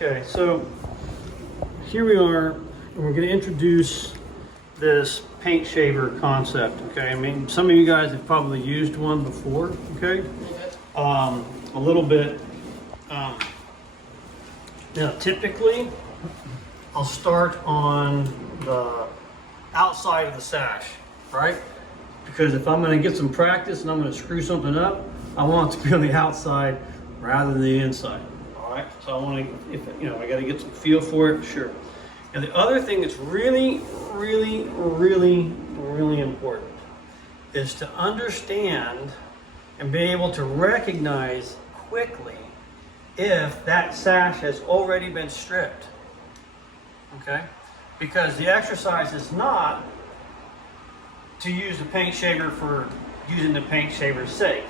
Okay, so here we are, and we're going to introduce this paint shaver concept. Okay, I mean, some of you guys have probably used one before. Okay, a little bit. Now, typically, I'll start on the outside of the sash, right? Because if I'm going to get some practice and I'm going to screw something up, I want it to be on the outside rather than the inside. All right. So I want to, if you know, I got to get some feel for it. Sure. And the other thing that's really important is to understand and be able to recognize quickly if that sash has already been stripped. Okay? Because the exercise is not to use the paint shaver for using the paint shaver's sake,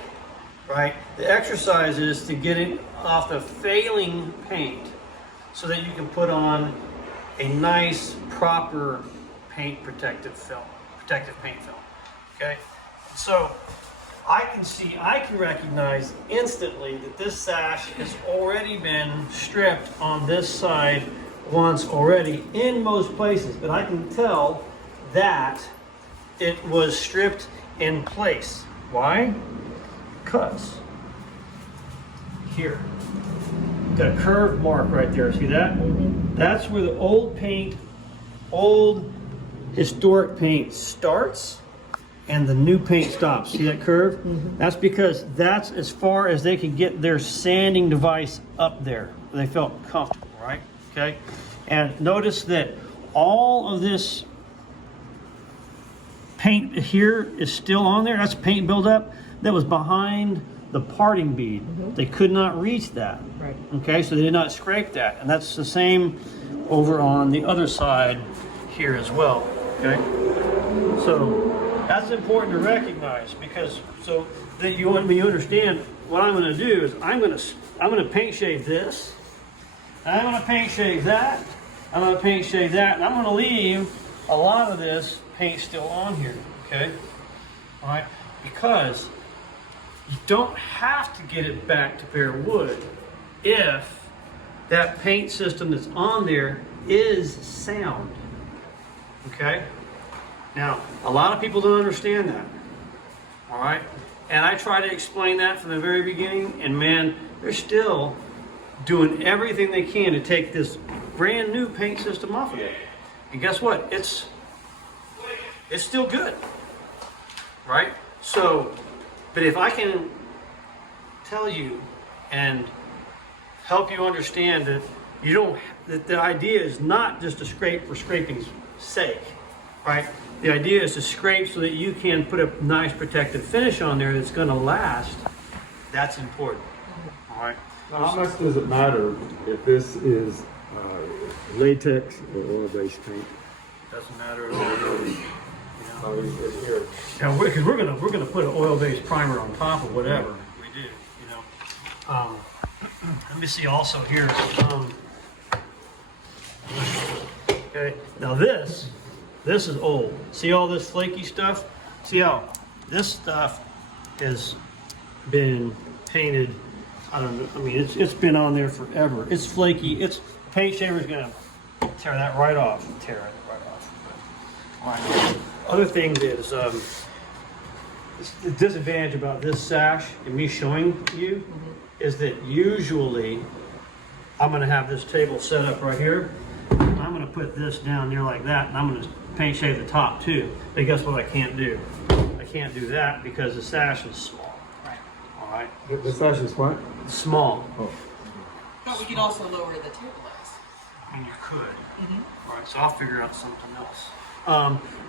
right? The exercise is to get it off the failing paint so that you can put on a nice, proper paint protective paint film, okay? So I can recognize instantly that this sash has already been stripped on this side once already in most places, but I can tell that it was stripped in place. Why? Because here, got a curved mark right there. See that? Mm-hmm. That's where the old paint, old historic paint starts and the new paint stops. See that curve? Mm-hmm. That's because that's as far as they could get their sanding device up there. They felt comfortable, right? Okay. And notice that all of this paint here is still on there. That's paint buildup that was behind the parting bead. Mm-hmm. They could not reach that. Right. Okay, so they did not scrape that. And that's the same over on the other side here as well. Okay, so that's important to recognize, because so that you understand what I'm going to do is I'm going to paint shave this, and I'm going to paint shave that, I'm going to paint shade that, and I'm going to leave a lot of this paint still on here, okay? All right, because you don't have to get it back to bare wood if that paint system that's on there is sound, okay? Now, a lot of people don't understand that, all right? And I try to explain that from the very beginning, and man, they're still doing everything they can to take this brand new paint system off of it. And guess what? It's still good, right? So, but if I can tell you and help you understand that that the idea is not just to scrape for scraping's sake, right? The idea is to scrape so that you can put a nice protective finish on there that's going to last. That's important, all right? Now, how much does it matter if this is latex or oil-based paint? Doesn't matter at all. Here. Yeah, because we're gonna put an oil-based primer on top of whatever we do, you know. Let me see also here. Okay, now this is old. See all this flaky stuff? See how this stuff has been painted? I don't know. I mean, it's been on there forever. It's flaky. It's paint shaver's gonna tear that right off. Tear it right off. All right. Other thing is the disadvantage about this sash and me showing you is that usually I'm going to have this table set up right here. I'm going to put this down there like that, and I'm going to paint shave the top too. But guess what I can't do? I can't do that because the sash is small. Right. All right. The sash is what? Small. Oh. But we could also lower the table legs. I mean, you could. All right, so I'll figure out something else.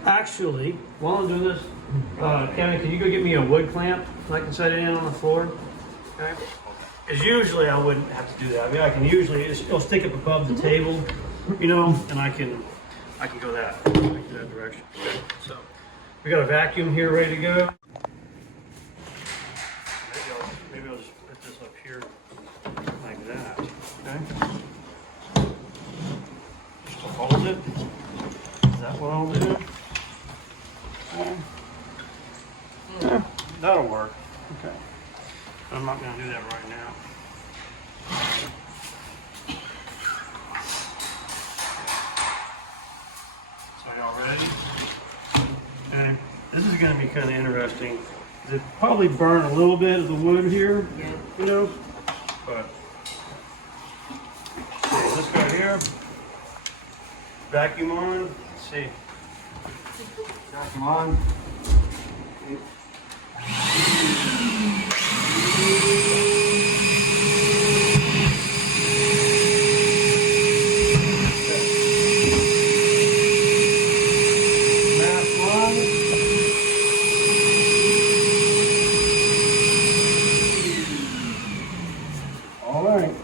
Actually, while I'm doing this, Kevin, can you go get me a wood clamp so I can set it in on the floor? Okay. Because usually I wouldn't have to do that. I mean, I can usually it'll stick up above the table, you know, and I can go that direction. Okay. So we got a vacuum here ready to go. Maybe I'll just put this up here like that. Okay. Just to hold it. Is that what I'll do? Yeah, that'll work. Okay. But I'm not going to do that right now. going to be kind of interesting. It probably burn a little bit of the wood here, Yeah. you know, but okay, let's go here. Vacuum on. Let's see. Vacuum on. Mask on. All right.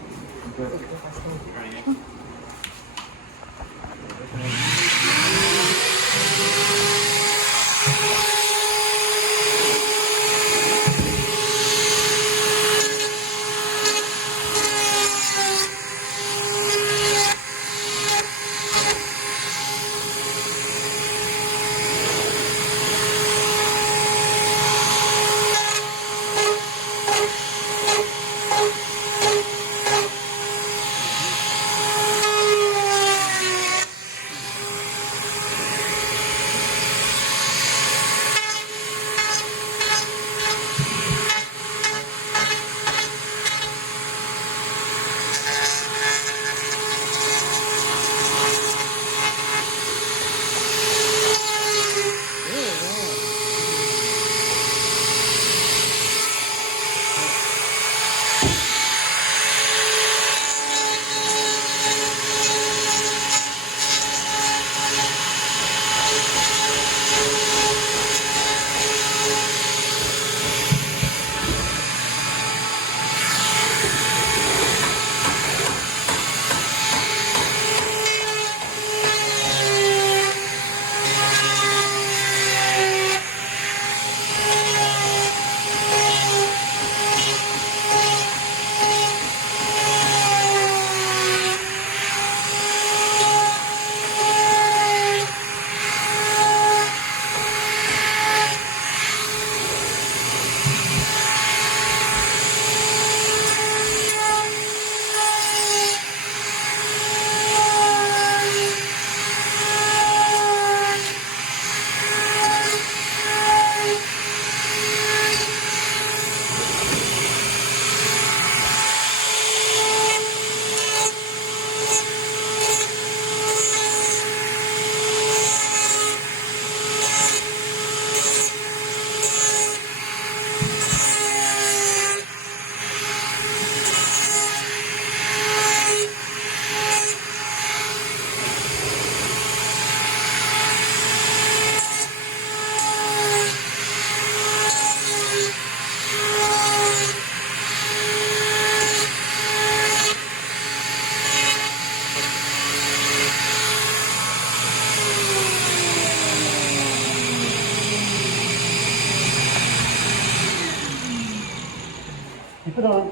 Keep it on.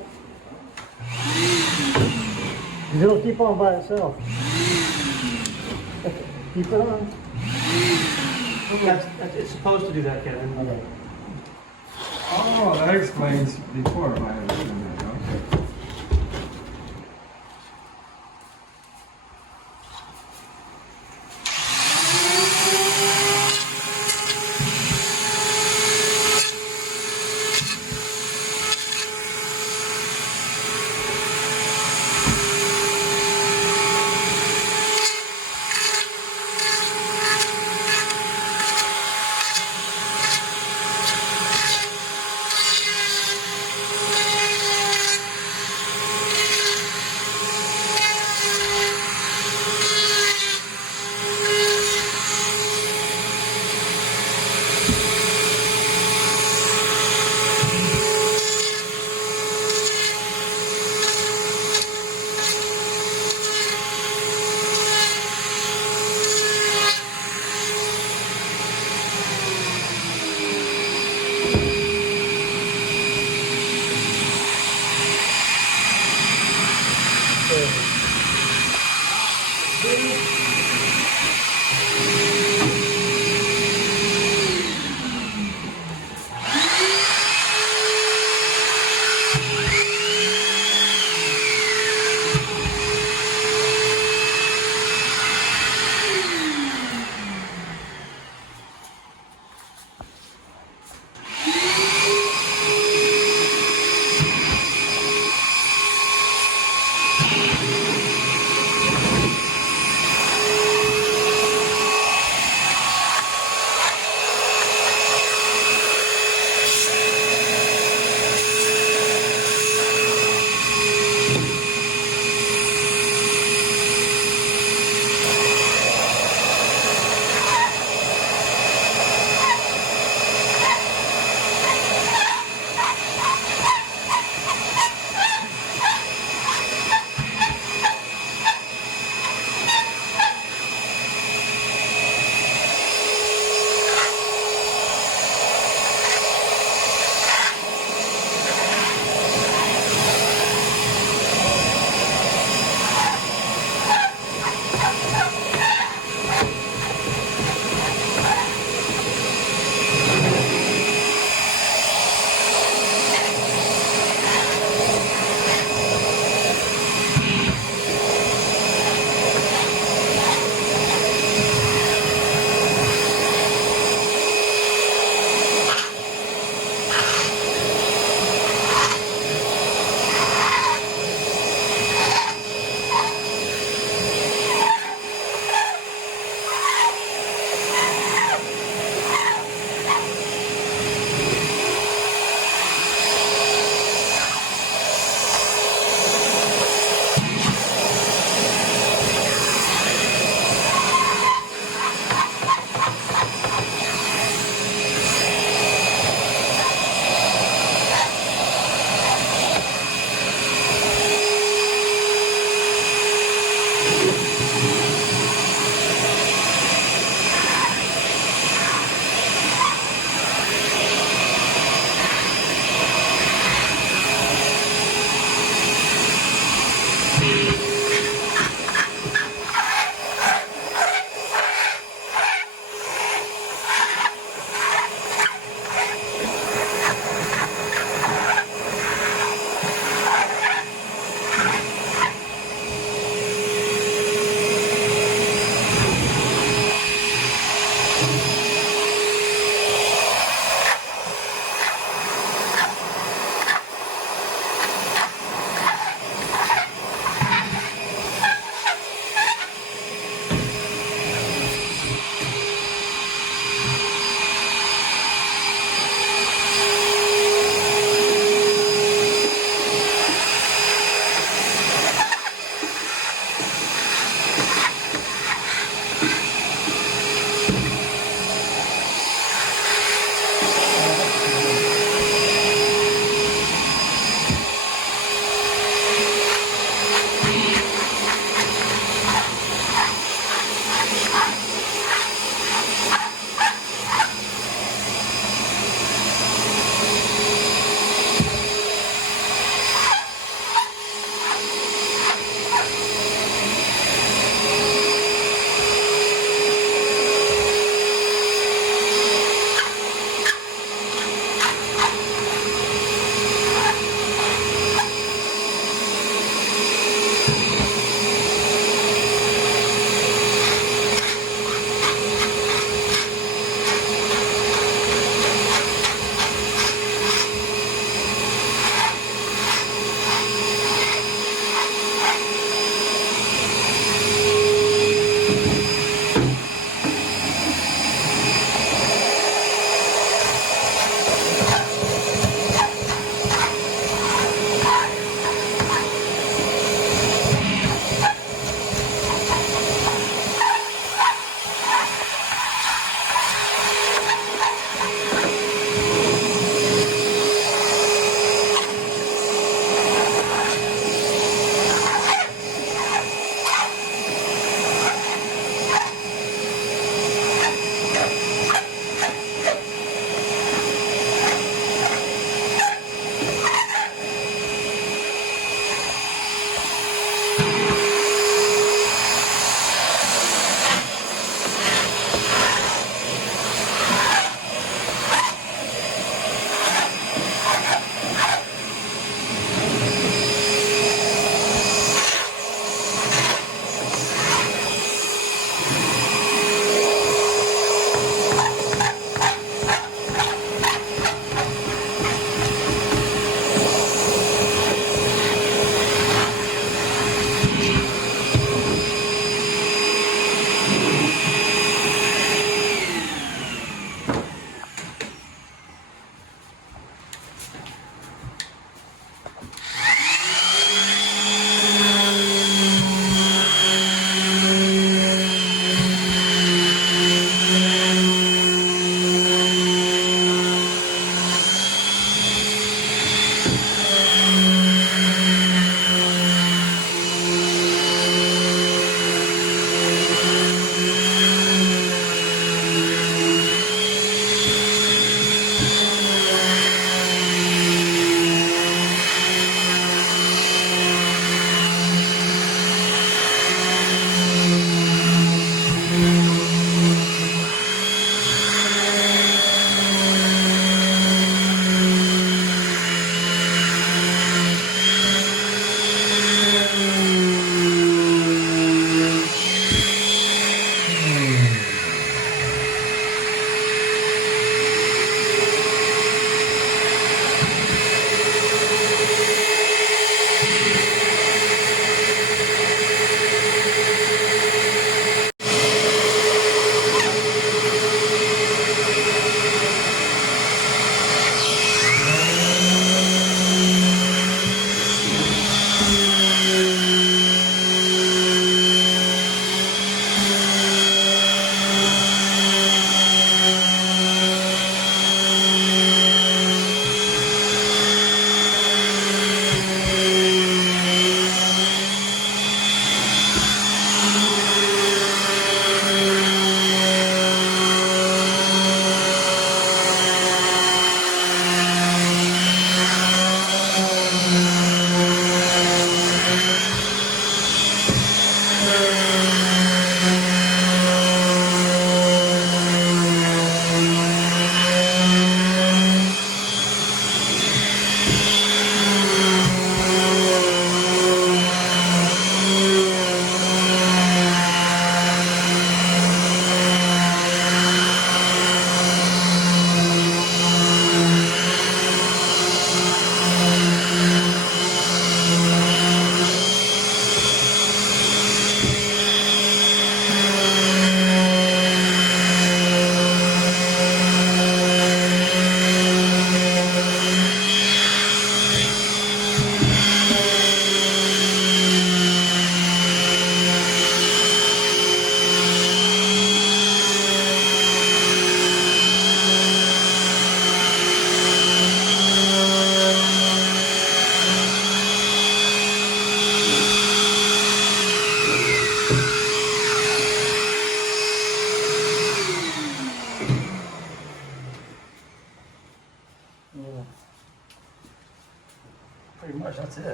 It'll keep on by itself. Keep it on. It's supposed to do that, Kevin. Okay. Oh, that explains before my understanding. Okay.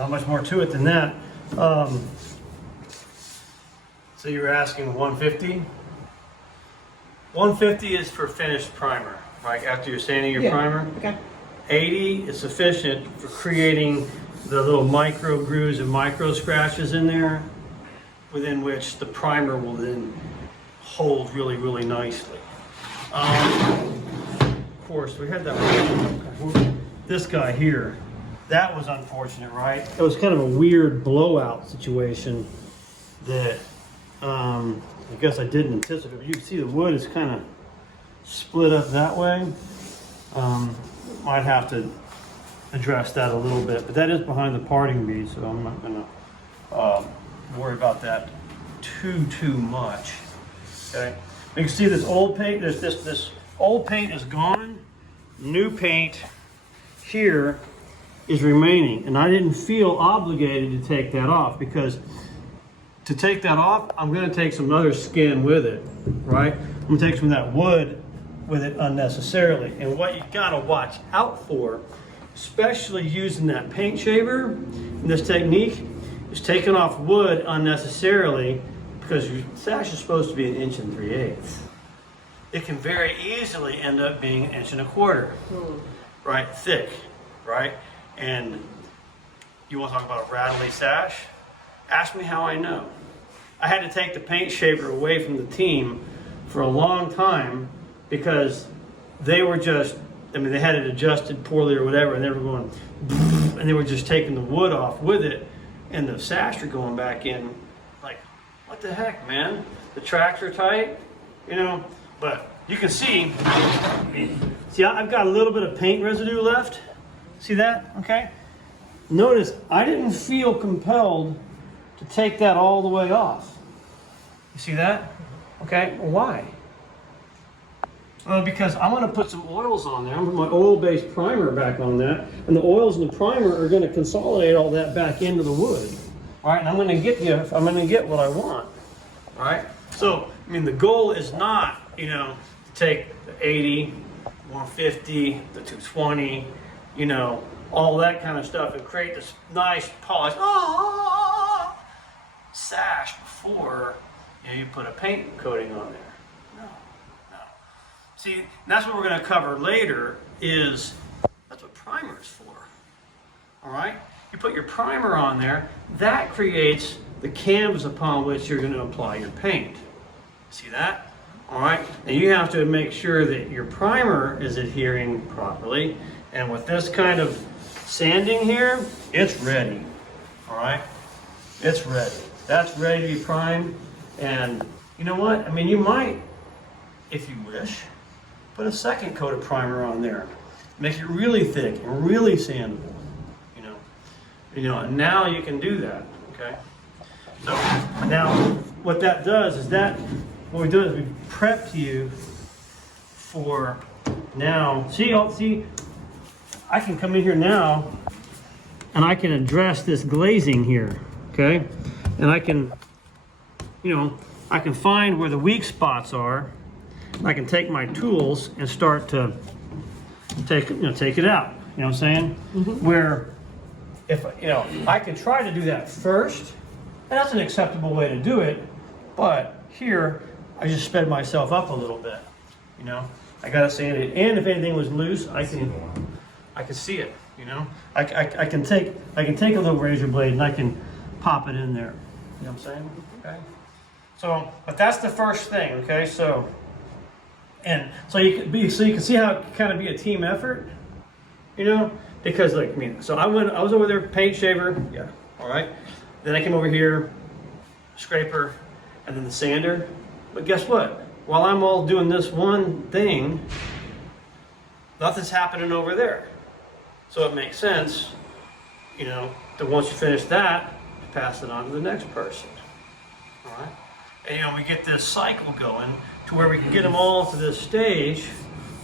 not much more to it than that. So you were asking 150? 150 is for finished primer, right? After you're sanding your primer. Okay. 80 is sufficient for creating the little micro grooves and micro scratches in there, within which the primer will then hold really, really nicely. Of course, we had that this guy here. That was unfortunate, right? It was kind of a weird blowout situation that I guess I didn't anticipate. You can see the wood is kind of split up that way. Might have to address that a little bit, but that is behind the parting bead, so I'm not gonna worry about that too much. Okay, you can see this old paint. This old paint is gone. New paint here is remaining, and I didn't feel obligated to take that off, because to take that off, I'm going to take some other skin with it, right? I'm going to take some of that wood with it unnecessarily. And what you got to watch out for, especially using that paint shaver in this technique, is taking off wood unnecessarily, because your sash is supposed to be 1 3/8 inches. It can very easily end up being 1 1/4 inches, right? Thick, right? And you want to talk about a rattly sash? Ask me how I know. I had to take the paint shaver away from the team for a long time, because they were just, I mean, they had it adjusted poorly or whatever, and they were going, and they were just taking the wood off with it, and the sash are going back in. Like, what the heck, man? The tracks are tight, you know? But you can see, I've got a little bit of paint residue left. See that? Okay. Notice I didn't feel compelled to take that all the way off. You see that? Okay. Well, why? Well, because I'm going to put some oils on there. I'm going to put my oil-based primer back on that, and the oils and the primer are going to consolidate all that back into the wood. All right, and I'm going to get what I want. All right. So, I mean, the goal is not, you know, to take the 80, 150, the 220, you know, all that kind of stuff, and create this nice polished sash before, you know, you put a paint coating on there. No. See, that's what we're going to cover later. That's what primer is for. All right, you put your primer on there. That creates the canvas upon which you're going to apply your paint. See that? All right, and you have to make sure that your primer is adhering properly. And with this kind of sanding here, it's ready. All right, it's ready. That's ready to be primed. And you know what? I mean, you might, if you wish, put a second coat of primer on there. Make it really thick and really sandable. You know, and now you can do that. Okay. So now, what that does is what we do is we prepped you for now. See, I can come in here now, and I can address this glazing here. Okay, and I can, you know, I can find where the weak spots are. I can take my tools and start to take it out. You know what I'm saying? Mm-hmm. Where, if you know, I can try to do that first, and that's an acceptable way to do it. But here, I just sped myself up a little bit. You know, I gotta sand it, and if anything was loose, I can see it. You know, I can take a little razor blade and I can pop it in there. You know what I'm saying? Okay. So, but that's the first thing. Okay, so. And so you can see how it can kind of be a team effort, you know, because like, I mean, so I was over there, paint shaver, yeah, all right. Then I came over here, scraper, and then the sander. But guess what? While I'm all doing this one thing, nothing's happening over there. So it makes sense, you know, that once you finish that, to pass it on to the next person, all right. And you know, we get this cycle going to where we can get them all to this stage,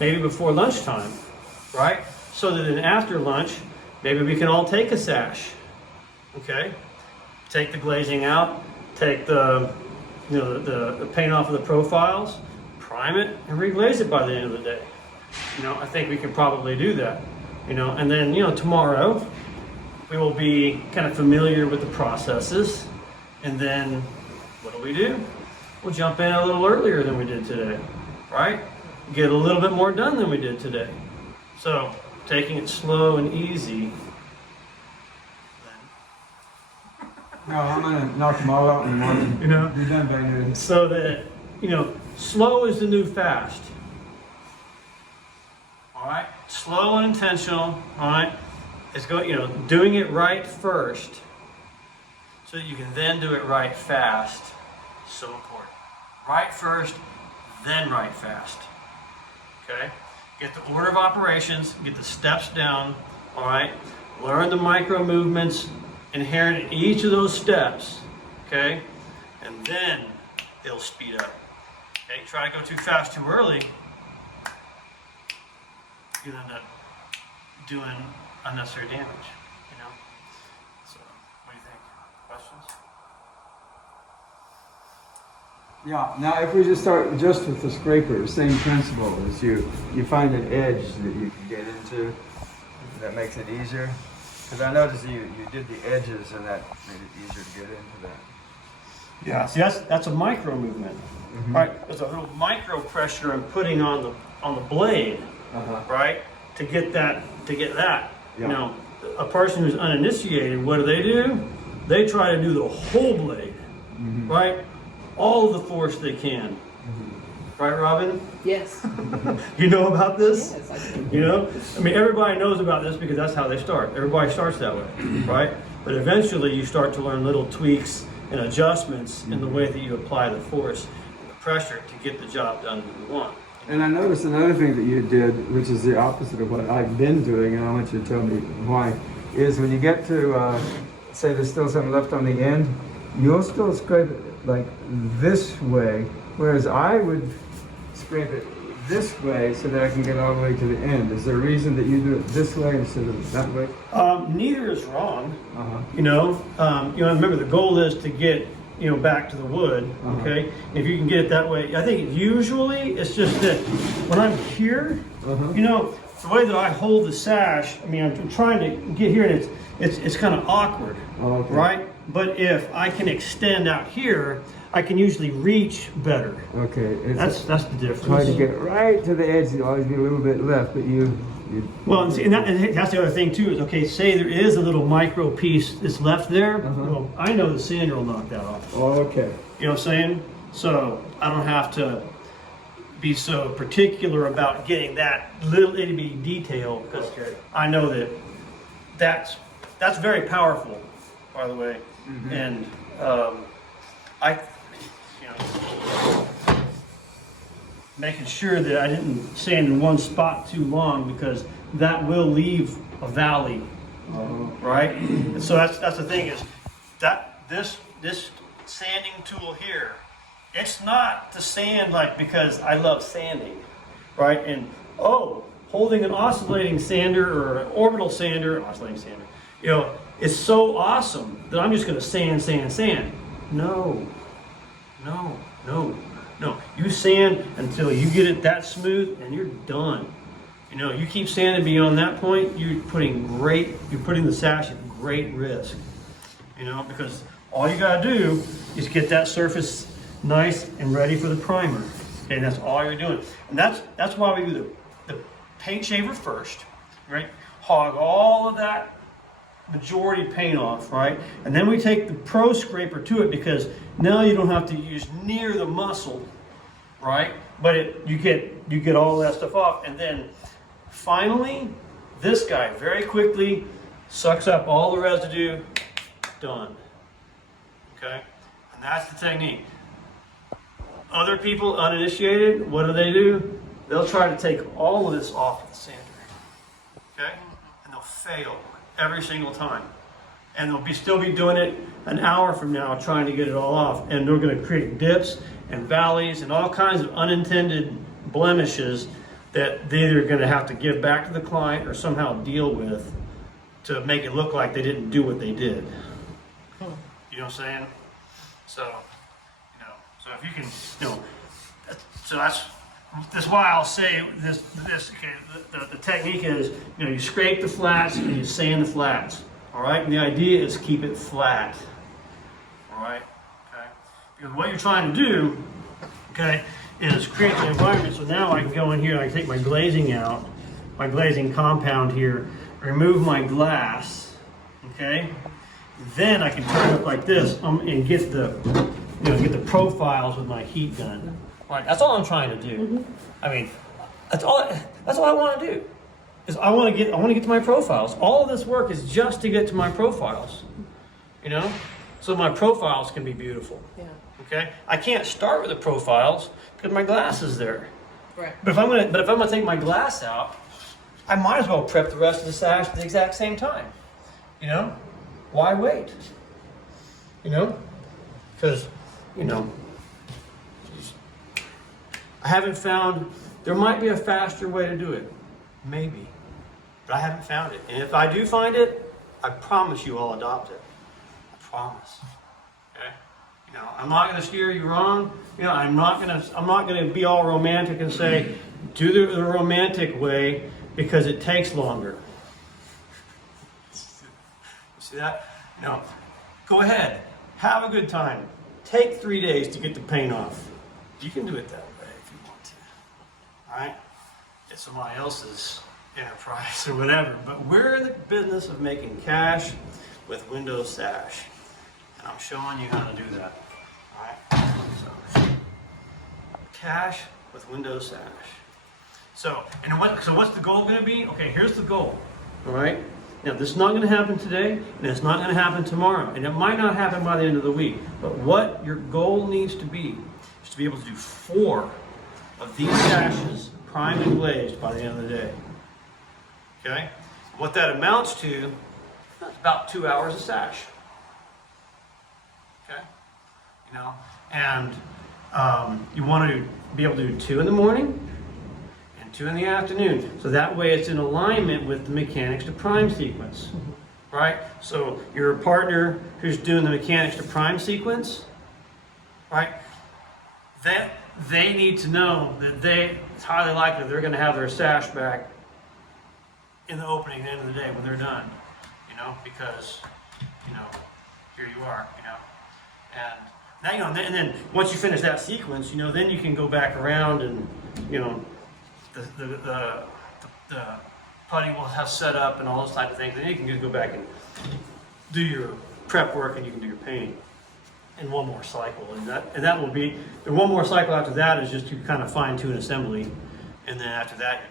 maybe before lunchtime, right? So that then after lunch, maybe we can all take a sash, okay? Take the glazing out, take the paint off of the profiles, prime it, and reglaze it by the end of the day. You know, I think we can probably do that, you know, and then, you know, tomorrow, we will be kind of familiar with the processes. And then what do? We'll jump in a little earlier than we did today, right? Get a little bit more done than we did today. So taking it slow and easy. No, I'm gonna knock them all out in the morning. You know, be done by noon. So that, you know, slow is the new fast. All right, slow and intentional. All right, it's going, you know, doing it right first, so that you can then do it right fast. So important. Right first, then right fast. Okay, get the order of operations, get the steps down. All right, learn the micro movements inherent in each of those steps. Okay, and then it'll speed up. Okay, try to go too fast too early, you'll end up doing unnecessary damage, you know? So, what do you think? Questions? Yeah, now if we just start just with the scraper, same principle as you find an edge that you can get into, that makes it easier. Because I noticed you did the edges and that made it easier to get into that. Yeah, see that's a micro movement, right? There's a little micro pressure I'm putting on the blade, right? To get that. Yeah. You know, a person who's uninitiated, what do? They try to do the whole blade, right? All of the force they can. Right, Robin? Yes. You know about this? Yes, I do. You know? I mean, everybody knows about this because that's how they start. Everybody starts that way, right? But eventually you start to learn little tweaks and adjustments in the way that you apply the force and the pressure to get the job done that you want. And I noticed another thing that you did, which is the opposite of what I've been doing, and I want you to tell me why, is when you get to, say there's still something left on the end, you'll still scrape it like this way, whereas I would scrape it this way so that I can get all the way to the end. Is there a reason that you do it this way instead of that way? Neither is wrong. You know, remember the goal is to get, you know, back to the wood, okay? If you can get it that way, I think usually it's just that when I'm here, you know, the way that I hold the sash, I mean, I'm trying to get here and it's kind of awkward, right? But if I can extend out here, I can usually reach better. Okay. That's the difference. Try to get right to the edge, you always get a little bit left, but you well, and, see, and that's the other thing too, is okay, say there is a little micro piece that's left there, well, I know the sander will knock that off. Oh, okay. You know what I'm saying? So I don't have to be so particular about getting that little itty bitty detail, because I know that that's very powerful, by the way. And making sure that I didn't sand in one spot too long, because that will leave a valley, right? And so that's the thing, is that this sanding tool here, it's not to sand like because I love sanding, right? And holding an oscillating sander or an orbital sander, you know, it's so awesome that I'm just going to sand. No. You sand until you get it that smooth and you're done. You know, you keep sanding beyond that point, you're putting the sash at great risk. You know, because all you got to do is get that surface nice and ready for the primer. Okay, and that's all you're doing. And that's why we do the paint shaver first, right? Hog all of that majority paint off, right? And then we take the ProScraper to it, because now you don't have to use near the muscle, right? But you get all that stuff off, and then finally this guy very quickly sucks up all the residue. Done. Okay, and that's the technique. Other people uninitiated, what do? They'll try to take all of this off with the sander, okay, and they'll fail every single time, and they'll still be doing it an hour from now, trying to get it all off, and they're going to create dips and valleys and all kinds of unintended blemishes that they're either going to have to give back to the client or somehow deal with to make it look like they didn't do what they did. You know what I'm saying? So, you know, so if you can, you know, so that's why I'll say this okay, the technique is, you know, you scrape the flats and you sand the flats, All right, and the idea is keep it flat. All right, okay. Because what you're trying to do, okay, is create the environment. So now I can go in here, I can take my glazing out, my glazing compound here, remove my glass, okay. Then I can turn it like this and get the, get the profiles with my heat gun. All right, that's all I'm trying to do. I mean, that's all I want to do. Is I want to get to my profiles. All of this work is just to get to my profiles, so my profiles can be beautiful. Yeah. Okay, I can't start with the profiles because my glass is there. Right. But if I'm gonna take my glass out, I might as well prep the rest of the sash at the exact same time. Why wait? Because I haven't found. There might be a faster way to do it, maybe. But I haven't found it. And if I do find it, I promise you I'll adopt it. I promise. Okay? I'm not going to steer you wrong. I'm not going to be all romantic and say, do the romantic way because it takes longer. See that? Go ahead. Have a good time. Take 3 days to get the paint off. You can do it that way if you want to. All right? It's somebody else's enterprise or whatever, but we're in the business of making cash with Windows Sash, and I'm showing you how to do that. All right, so cash with Windows Sash. So what's the goal going to be? Okay, here's the goal. All right. Now this is not going to happen today, and it's not going to happen tomorrow, and it might not happen by the end of the week. But what your goal needs to be is to be able to do 4 of these sashes, primed and glazed, by the end of the day. Okay? What that amounts to is about 2 hours of sash. Okay? And you want to be able to do 2 in the morning and 2 in the afternoon. So that way it's in alignment with the mechanics to prime sequence. Right? So your partner who's doing the mechanics to prime sequence, right? They need to know that it's highly likely they're going to have their sash back in the opening at the end of the day when they're done, because, here you are, and now, and then once you finish that sequence, then you can go back around and, the putty will have set up and all those type of things. Then you can just go back and do your prep work and you can do your painting in one more cycle. And that will be, one more cycle after that is just to kind of fine tune assembly. And then after that,